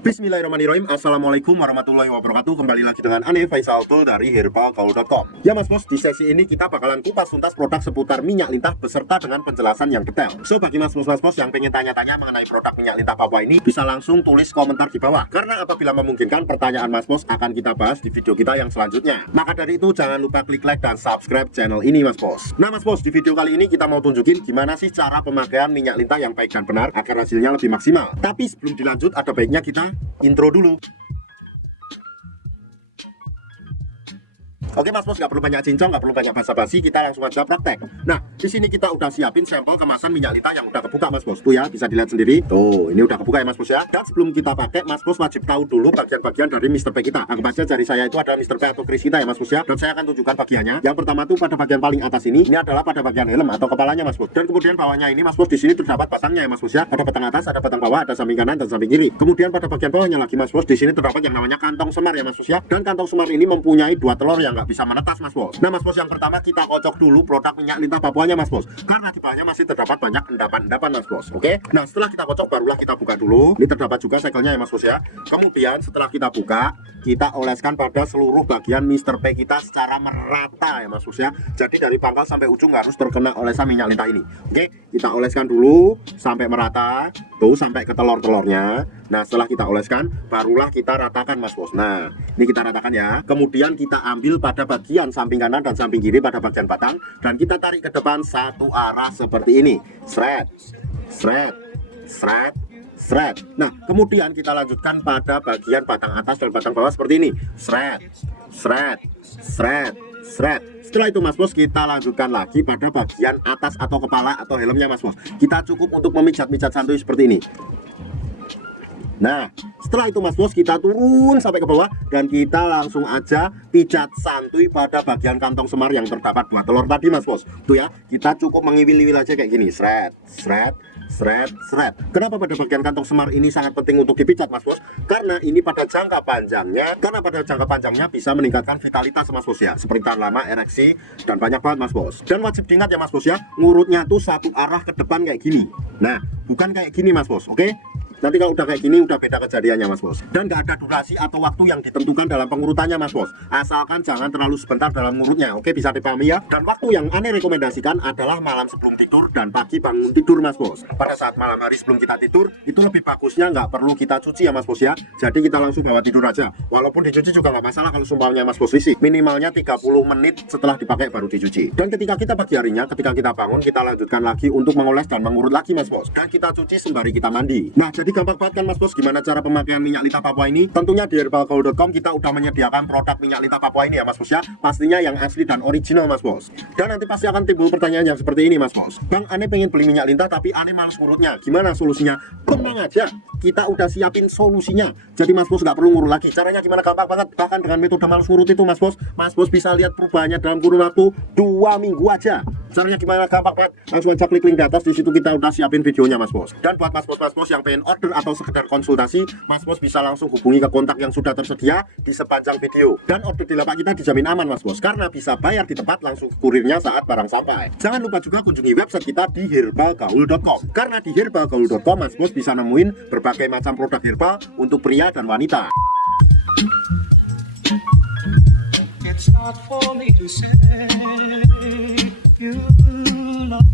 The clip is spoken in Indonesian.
Bismillahirrahmanirrahim. Assalamualaikum warahmatullahi wabarakatuh. Kembali lagi dengan Ane Faisal Tool dari herbalgaul.com. Ya mas bos, di sesi ini kita bakalan kupas tuntas produk seputar minyak lintah beserta dengan penjelasan yang detail. So bagi mas bos yang pengen tanya-tanya mengenai produk minyak lintah Papua ini, bisa langsung tulis komentar di bawah. Karena apabila memungkinkan, pertanyaan mas bos akan kita bahas di video kita yang selanjutnya. Maka dari itu jangan lupa klik like dan subscribe channel ini mas bos. Nah mas bos, di video kali ini kita mau tunjukin gimana sih cara pemakaian minyak lintah yang baik dan benar agar hasilnya lebih maksimal. Tapi sebelum dilanjut, ada baiknya kita intro dulu. Oke mas bos, nggak perlu banyak cincong, nggak perlu banyak basa-basi, kita langsung aja praktek. Nah, di sini kita udah siapin sampel kemasan minyak lintah yang udah kebuka mas bos. Tuh ya, bisa dilihat sendiri. Tuh, ini udah kebuka ya mas bos ya. Dan sebelum kita pakai, mas bos wajib tahu dulu bagian-bagian dari Mr. P kita. Anggap aja jari saya itu adalah Mr. P atau Chris kita ya mas bos ya. Dan saya akan tunjukkan bagiannya. Yang pertama tuh pada bagian paling atas ini adalah pada bagian helm atau kepalanya mas bos. Dan kemudian bawahnya ini mas bos, di sini terdapat batangnya ya mas bos ya. Ada batang atas, ada batang bawah, ada samping kanan dan samping kiri. Kemudian pada bagian bawahnya lagi mas bos, di sini terdapat yang namanya kantong semar ya mas bos ya. Dan kantong semar ini mempunyai dua telur yang nggak bisa menetas mas bos. Nah mas bos, yang pertama kita kocok dulu produk minyak lintah Papuanya mas bos, karena di bawahnya masih terdapat banyak endapan-endapan mas bos. Oke, nah setelah kita kocok barulah kita buka dulu. Ini terdapat juga segelnya ya mas bos ya. Kemudian setelah kita buka, kita oleskan pada seluruh bagian Mr. P kita secara merata ya mas bos ya. Jadi dari pangkal sampai ujung harus terkena olesan minyak lintah ini. Oke, kita oleskan dulu sampai merata, tuh sampai ke telur-telurnya. Nah setelah kita oleskan, barulah kita ratakan mas bos. Nah ini kita ratakan ya. Kemudian kita ambil pada bagian samping kanan dan samping kiri pada bagian batang, dan kita tarik ke depan satu arah seperti ini. Shred, shred, shred, shred. Nah kemudian kita lanjutkan pada bagian batang atas dan batang bawah seperti ini. Shred, shred, shred, shred. Setelah itu mas bos, kita lanjutkan lagi pada bagian atas atau kepala atau helmnya mas bos. Kita cukup untuk memijat-mijat santuy seperti ini. Nah setelah itu mas bos, kita turun sampai ke bawah dan kita langsung aja pijat santuy pada bagian kantong semar yang terdapat dua telur tadi mas bos. Tuh ya, kita cukup mengiwil-iwil aja kayak gini. Shred, shred, shred, shred. Kenapa pada bagian kantong semar ini sangat penting untuk dipijat mas bos? Karena ini pada jangka panjangnya bisa meningkatkan vitalitas mas bos ya, seperti tahan lama, ereksi, dan banyak banget mas bos. Dan wajib diingat ya mas bos ya, ngurutnya tuh satu arah ke depan kayak gini. Nah bukan kayak gini mas bos. Oke, nanti kalau udah kayak gini udah beda kejadiannya mas bos. Dan nggak ada durasi atau waktu yang ditentukan dalam pengurutannya mas bos, asalkan jangan terlalu sebentar dalam ngurutnya. Oke, bisa dipahami ya. Dan waktu yang Ane rekomendasikan adalah malam sebelum tidur dan pagi bangun tidur mas bos. Pada saat malam hari sebelum kita tidur, itu lebih bagusnya nggak perlu kita cuci ya mas bos ya. Jadi kita langsung bawa tidur aja. Walaupun dicuci juga nggak masalah kalau sumpahnya mas bos risih. Minimalnya 30 menit setelah dipakai baru dicuci. Dan ketika kita pagi harinya, ketika kita bangun, kita lanjutkan lagi untuk mengoles dan mengurut lagi mas bos. Dan kita cuci sembari kita mandi. Nah jadi gampang banget kan mas bos gimana cara pemakaian minyak lintah Papua ini. Tentunya di herbalgaul.com kita udah menyediakan produk minyak lintah Papua ini ya mas bos ya, pastinya yang asli dan original mas bos. Dan nanti pasti akan timbul pertanyaan yang seperti ini mas bos, bang Ane pengen beli minyak lintah tapi Ane males ngurutnya, gimana solusinya? Tenang aja, kita udah siapin solusinya. Jadi mas bos nggak perlu ngurut lagi. Caranya gimana? Gampang banget. Bahkan dengan metode males ngurut itu mas bos bisa lihat perubahannya dalam kurun waktu 2 minggu aja. Caranya gimana? Gampang banget. Langsung aja klik link di atas, di situ kita udah siapin videonya mas bos. Dan buat mas bos yang pengen order atau sekedar konsultasi, mas bos bisa langsung hubungi ke kontak yang sudah tersedia di sepanjang video. Dan order di lapak kita dijamin aman mas bos, karena bisa bayar di tempat langsung kurirnya saat barang sampai. Jangan lupa juga kunjungi website kita di herbalgaul.com, karena di herbalgaul.com mas bos bisa nemuin berbagai macam produk herbal untuk pria dan wanita. It's not for me to say you love